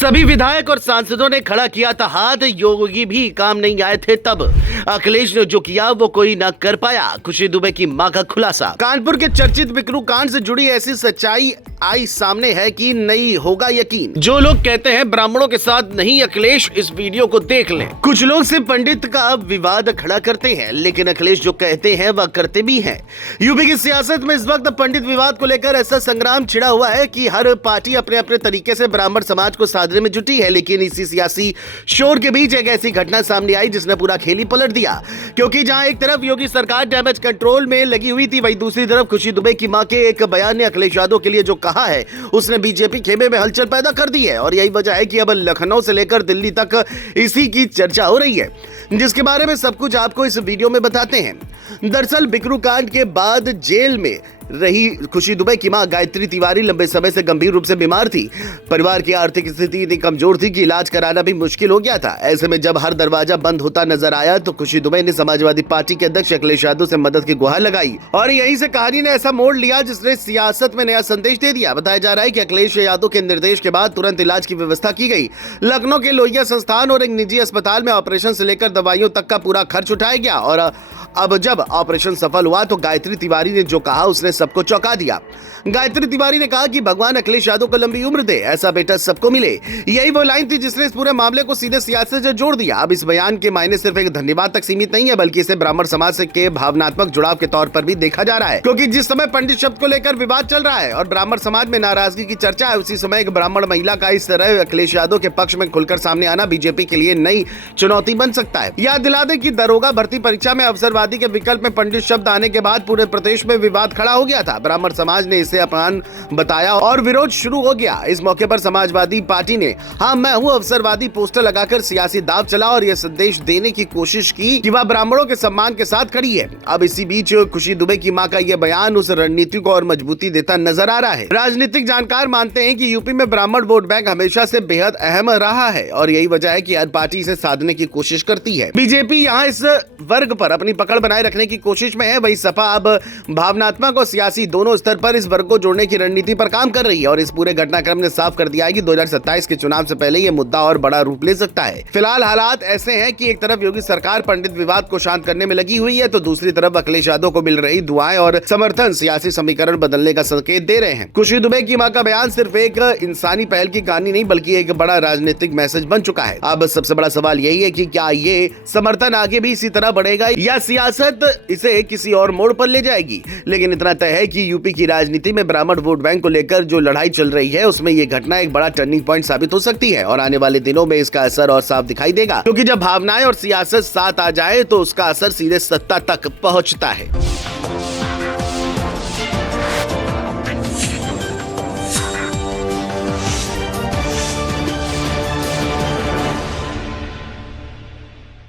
सभी विधायक और सांसदों ने खड़ा किया था हाथ, योगी भी काम नहीं आए थे तब। अखिलेश ने जो किया वो कोई न कर पाया, खुशी दुबे की मां का खुलासा। कानपुर के चर्चित बिकरू कांड से जुड़ी ऐसी सच्चाई आई सामने है कि नहीं होगा यकीन। जो लोग कहते हैं ब्राह्मणों के साथ नहीं अखिलेश, इस वीडियो को देख लें। कुछ लोग सिर्फ पंडित का विवाद खड़ा करते हैं, लेकिन अखिलेश जो कहते हैं वह करते भी हैं। यूपी की सियासत में इस वक्त पंडित विवाद को लेकर ऐसा संग्राम छिड़ा हुआ है कि हर पार्टी अपने अपने तरीके से ब्राह्मण समाज को साधने में जुटी है। लेकिन इसी सियासी शोर के बीच एक ऐसी घटना सामने आई जिसने पूरा खेल ही पलट दिया। क्योंकि जहां एक तरफ योगी सरकार डैमेज कंट्रोल में लगी हुई थी, वहीं दूसरी तरफ खुशी दुबे की मां के एक बयान ने अखिलेश यादव के लिए जो कहा है उसने बीजेपी खेमे में हलचल पैदा कर दी है। और यही वजह है कि अब लखनऊ से लेकर दिल्ली तक इसी की चर्चा हो रही है, जिसके बारे में सब कुछ आपको इस वीडियो में बताते हैं। दरअसल बिकरू कांड के बाद जेल में रही खुशी दुबे की मां गायत्री तिवारी लंबे समय से गंभीर रूप से बीमार थी। परिवार की आर्थिक स्थिति इतनी कमजोर थी कि इलाज कराना भी मुश्किल हो गया था। ऐसे में जब हर दरवाजा बंद होता नजर आया तो खुशी दुबे ने समाजवादी पार्टी के अध्यक्ष अखिलेश यादव से मदद की गुहार लगाई और यहीं से कहानी ने ऐसा मोड़ लिया जिसने सियासत में नया संदेश दे दिया। बताया जा रहा है कि अखिलेश यादव के निर्देश के बाद तुरंत इलाज की व्यवस्था की गई। लखनऊ के लोहिया संस्थान और एक निजी अस्पताल में ऑपरेशन से लेकर दवाइयों तक का पूरा खर्च उठाया गया। और अब जब ऑपरेशन सफल हुआ तो गायत्री तिवारी ने जो कहा उसने सबको चौंका दिया। गायत्री तिवारी ने कहा कि भगवान अखिलेश यादव को लंबी उम्र दे, ऐसा बेटा सबको मिले। यही वो लाइन थी जिसने इस पूरे मामले को सीधे सियासत से जोड़ दिया। अब इस बयान के मायने सिर्फ एक धन्यवाद तक सीमित नहीं है, बल्कि इसे ब्राह्मण समाज से के भावनात्मक जुड़ाव के तौर पर भी देखा जा रहा है। क्योंकि जिस समय पंडित शब्द को लेकर विवाद चल रहा है और ब्राह्मण समाज में नाराजगी की चर्चा है, उसी समय एक ब्राह्मण महिला का इस तरह अखिलेश यादव के पक्ष में खुलकर सामने आना बीजेपी के लिए नई चुनौती बन सकता है। याद दिला दें कि दरोगा भर्ती परीक्षा में अवसरवादी के विकल्प में पंडित शब्द आने के बाद पूरे प्रदेश में विवाद खड़ा हो गया था। ब्राह्मण समाज ने इसे अपमान बताया और विरोध शुरू हो गया। इस मौके पर समाजवादी पार्टी ने हाँ मैं हूँ अवसरवादी पोस्टर लगाकर सियासी दाव चला और यह संदेश देने की कोशिश की कि वह ब्राह्मणों के सम्मान के साथ खड़ी है। अब इसी बीच खुशी दुबे की मां का यह बयान उस रणनीति को और मजबूती देता नजर आ रहा है। राजनीतिक जानकार मानते हैं कि यूपी में ब्राह्मण वोट बैंक हमेशा से बेहद अहम रहा है और यही वजह है कि हर पार्टी इसे साधने की कोशिश करती है। बीजेपी यहाँ इस वर्ग पर अपनी पकड़ बनाए रखने की कोशिश में है, वही सपा अब भावनात्मक और सियासी दोनों स्तर पर इस वर्ग को जोड़ने की रणनीति पर काम कर रही है। और इस पूरे घटनाक्रम ने साफ कर दिया है कि 2027 के चुनाव से पहले यह मुद्दा और बड़ा रूप ले सकता है। फिलहाल हालात ऐसे हैं कि एक तरफ योगी सरकार पंडित विवाद को शांत करने में लगी हुई है, तो दूसरी तरफ अखिलेश यादव को मिल रही दुआएं और समर्थन सियासी समीकरण बदलने का संकेत दे रहे हैं। खुशी दुबे की मां का बयान सिर्फ एक इंसानी पहल की कहानी नहीं, बल्कि एक बड़ा राजनीतिक मैसेज बन चुका है। अब सबसे बड़ा सवाल यही है कि क्या ये समर्थन आगे भी इसी तरह बढ़ेगा या सियासत इसे किसी और मोड़ पर ले जाएगी। लेकिन इतना तय है कि यूपी की राजनीति में ब्राह्मण वोट बैंक को लेकर जो लड़ाई चल रही है उसमें यह घटना एक बड़ा टर्निंग पॉइंट साबित हो सकती है और आने वाले दिनों में इसका असर और साफ दिखाई देगा। क्योंकि जब भावनाएं और सियासत साथ आ जाए तो उसका असर सीधे सत्ता तक पहुंचता है।